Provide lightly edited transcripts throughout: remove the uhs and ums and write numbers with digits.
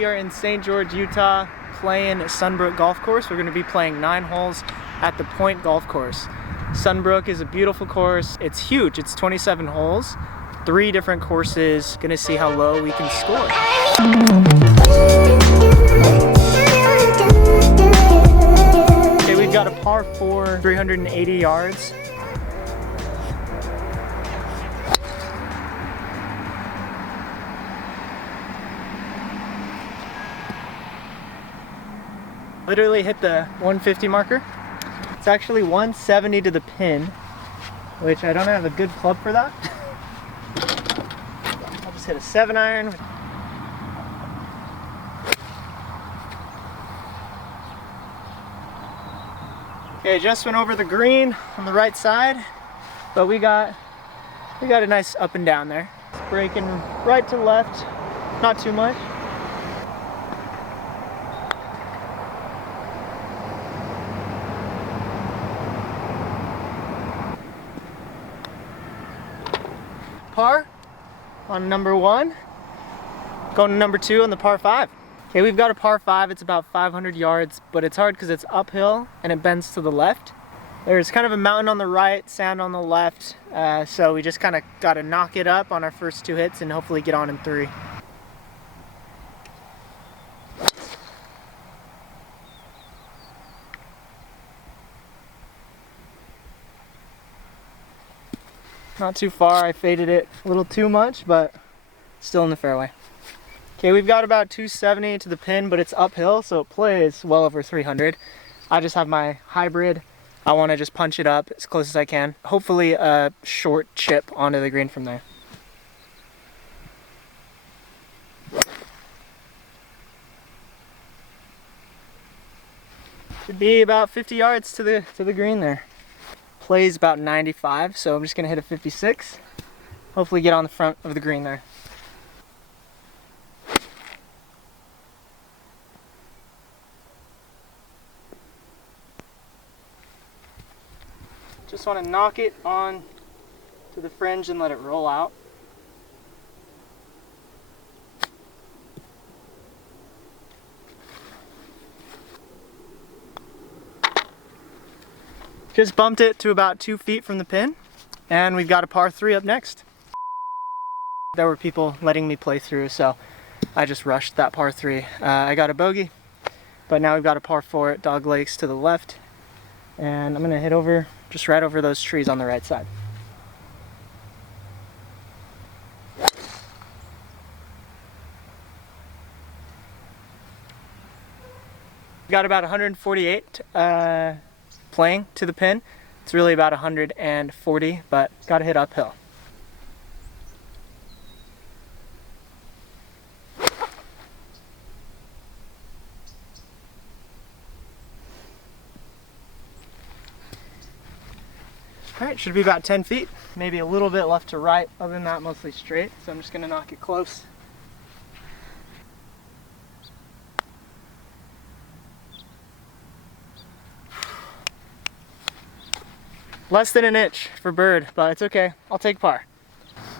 We are in St. George, Utah, playing Sunbrook Golf Course. We're going to be playing 9 holes at the Point Golf Course. Sunbrook is a beautiful course. It's huge. It's 27 holes, 3 different courses. Going to see how low we can score. Okay, we've got a par 4, 380 yards. Literally hit the 150 marker. It's actually 170 to the pin, which I don't have a good club for that. I'll just hit a 7-iron. Okay, just went over the green on the right side, but we got a nice up and down there. It's breaking right to left, not too much. Par on number 1, going to number 2 on the par 5. Okay, we've got a par 5. It's about 500 yards, but it's hard because it's uphill and it bends to the left. There's kind of a mountain on the right, sand on the left, so we just kind of got to knock it up on our first 2 hits and hopefully get on in 3. Not too far. I faded it a little too much, but still in the fairway. Okay, we've got about 270 to the pin, but it's uphill, so it plays well over 300. I just have my hybrid. I want to just punch it up as close as I can. Hopefully a short chip onto the green from there. Should be about 50 yards to the green there. Plays about 95, so I'm just gonna hit a 56. Hopefully get on the front of the green there. Just want to knock it on to the fringe and let it roll out. Just bumped it to about 2 feet from the pin, and we've got a par 3 up next. There were people letting me play through, so I just rushed that par 3. I got a bogey, but now we've got a par 4 at Dog Lakes to the left, and I'm gonna hit over, just right over those trees on the right side. Got about 148 playing to the pin. It's really about 140, but gotta hit uphill. Alright, should be about 10 feet. Maybe a little bit left to right. Other than that, mostly straight. So I'm just gonna knock it close. Less than an inch for bird, but it's okay. I'll take par.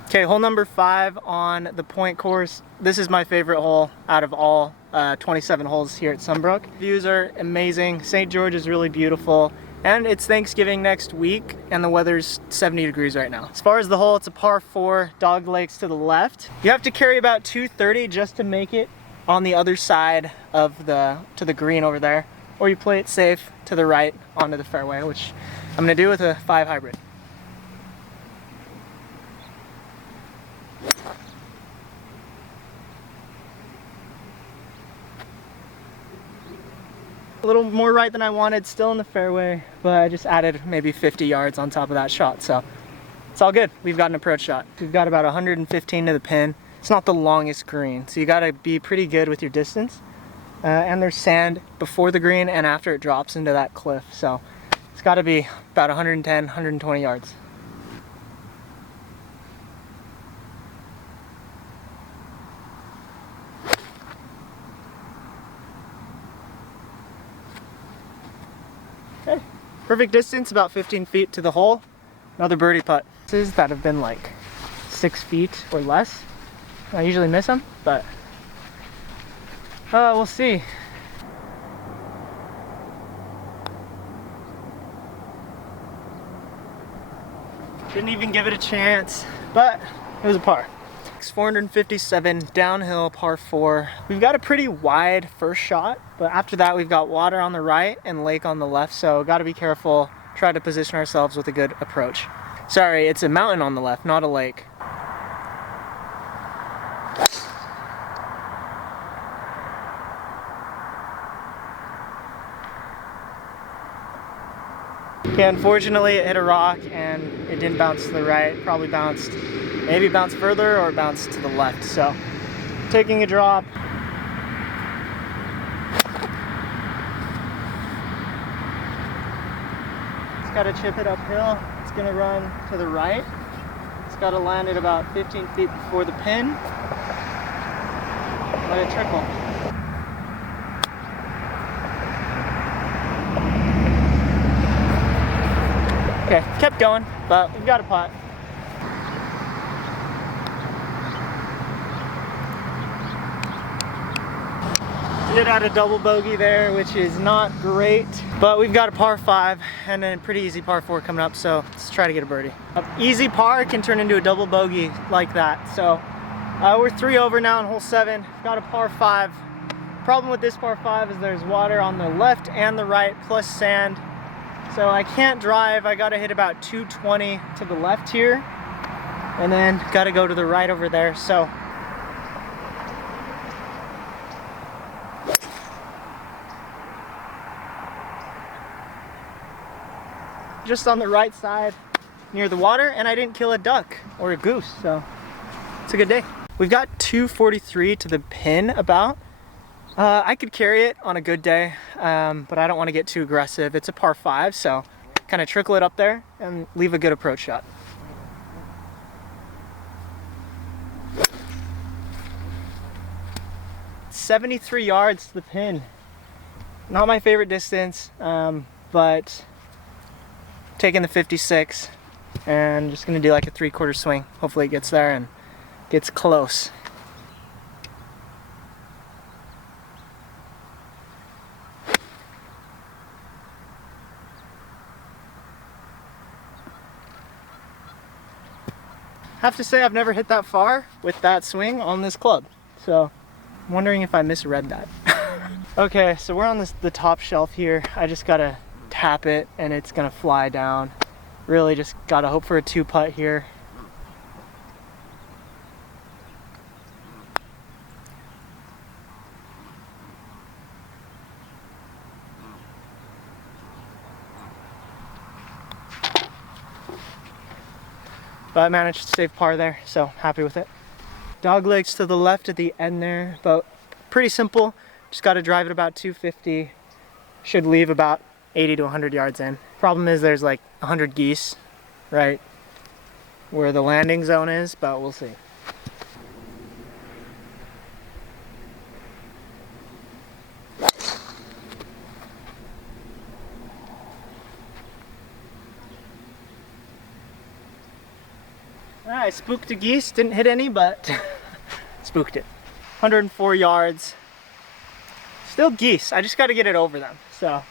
Okay, hole number 5 on the Point course. This is my favorite hole out of all 27 holes here at Sunbrook. Views are amazing. St. George is really beautiful. And it's Thanksgiving next week, and the weather's 70 degrees right now. As far as the hole, it's a par 4, Dog Lakes to the left. You have to carry about 230 just to make it on the other side of to the green over there. Or you play it safe to the right onto the fairway, which I'm gonna do with a 5 hybrid. A little more right than I wanted, still in the fairway, but I just added maybe 50 yards on top of that shot, so it's all good. We've got an approach shot. We've got about 115 to the pin. It's not the longest green, so you gotta be pretty good with your distance. And there's sand before the green and after it drops into that cliff, so it's gotta be about 110, 120 yards. Okay, perfect distance, about 15 feet to the hole. Another birdie putt. That have been like 6 feet or less. I usually miss them, but We'll see. Didn't even give it a chance, but it was a par. 457 downhill par 4. We've got a pretty wide first shot, but after that we've got water on the right and lake on the left, so got to be careful. Try to position ourselves with a good approach. Sorry, it's a mountain on the left, not a lake. Okay, unfortunately it hit a rock and it didn't bounce to the right. Probably bounced, maybe bounced further or bounced to the left. So, taking a drop. It's got to chip it uphill. It's gonna run to the right. It's got to land at about 15 feet before the pin. Let it trickle. Okay, kept going, but we've got a putt. Did add a double bogey there, which is not great, but we've got a par 5 and a pretty easy par 4 coming up, so let's try to get a birdie. An easy par can turn into a double bogey like that. So we're 3 over now on hole 7. Got a par 5. Problem with this par 5 is there's water on the left and the right plus sand. So I can't drive. I gotta hit about 220 to the left here and then gotta go to the right over there. So just on the right side near the water, and I didn't kill a duck or a goose, so it's a good day. We've got 243 to the pin about. I could carry it on a good day, but I don't want to get too aggressive. It's a par 5, so kind of trickle it up there and leave a good approach shot. "73 yards to the pin. Not my favorite distance, but taking the 56 and just gonna do like a 3/4 swing. Hopefully it gets there and gets close. Have to say I've never hit that far with that swing on this club, so I'm wondering if I misread that. Okay, so we're on the top shelf here. I just gotta tap it and it's gonna fly down. Really just gotta hope for a 2-putt here. But I managed to save par there, so happy with it. Dog legs to the left at the end there, but pretty simple. Just got to drive it about 250. Should leave about 80 to 100 yards in. Problem is there's like 100 geese right where the landing zone is, but we'll see. I spooked a geese, didn't hit any, but spooked it. 104 yards. Still geese, I just got to get it over them, so.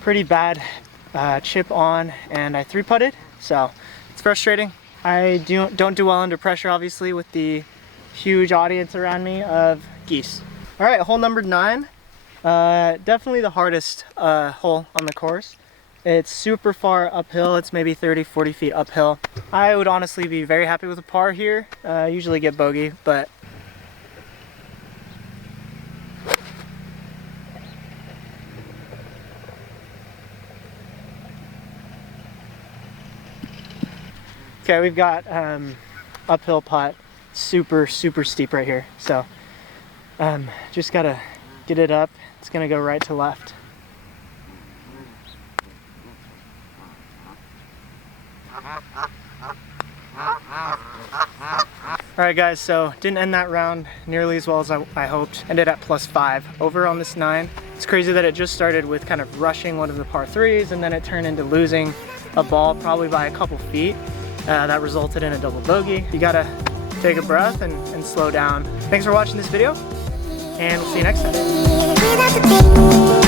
Pretty bad chip on, and I 3-putted, so it's frustrating. I don't do well under pressure, obviously, with the huge audience around me of geese. All right, hole number 9. Definitely the hardest hole on the course. It's super far uphill. It's maybe 30-40 feet uphill. I would honestly be very happy with a par here. Usually get bogey, but okay, we've got uphill putt, super steep right here. So just gotta get it up. It's gonna go right to left. Alright guys, so didn't end that round nearly as well as I hoped. Ended at +5 over on this 9. It's crazy that it just started with kind of rushing one of the par 3s and then it turned into losing a ball probably by a couple feet. That resulted in a double bogey. You gotta take a breath and slow down. Thanks for watching this video, and we'll see you next time.